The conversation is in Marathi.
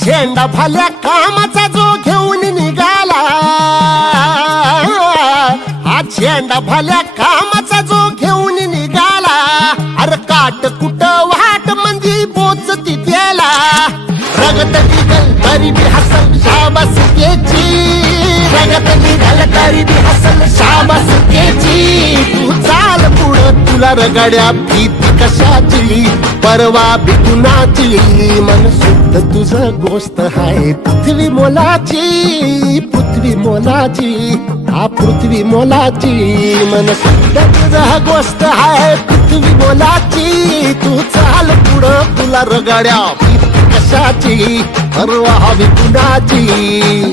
झेंडा भल्या कामाचा जो घेऊन निघाला, हा झेंडा भल्या कामाचा जो घेऊन निघाला, अरे काट कुट वाट मंदी बोचती त्याला, रगत निघल तरी बी हसल शाबास केची, रगत निघल तरी बी हसल शाबास केची, तू चाल पुढं तुला रगड्या भीती कशाची, परवा बी कुणाची, मन शुद्ध तुझं गोष्ट हाय पृथ्वी मोलाची, पृथ्वी मोलाची, हा पृथ्वी मोलाची, मन शुद्ध तुझं गोष्ट हाय पृथ्वी मोलाची, तू चाल पुढं तुला रगड्या भीती कशाची, परवा बी कुणाची.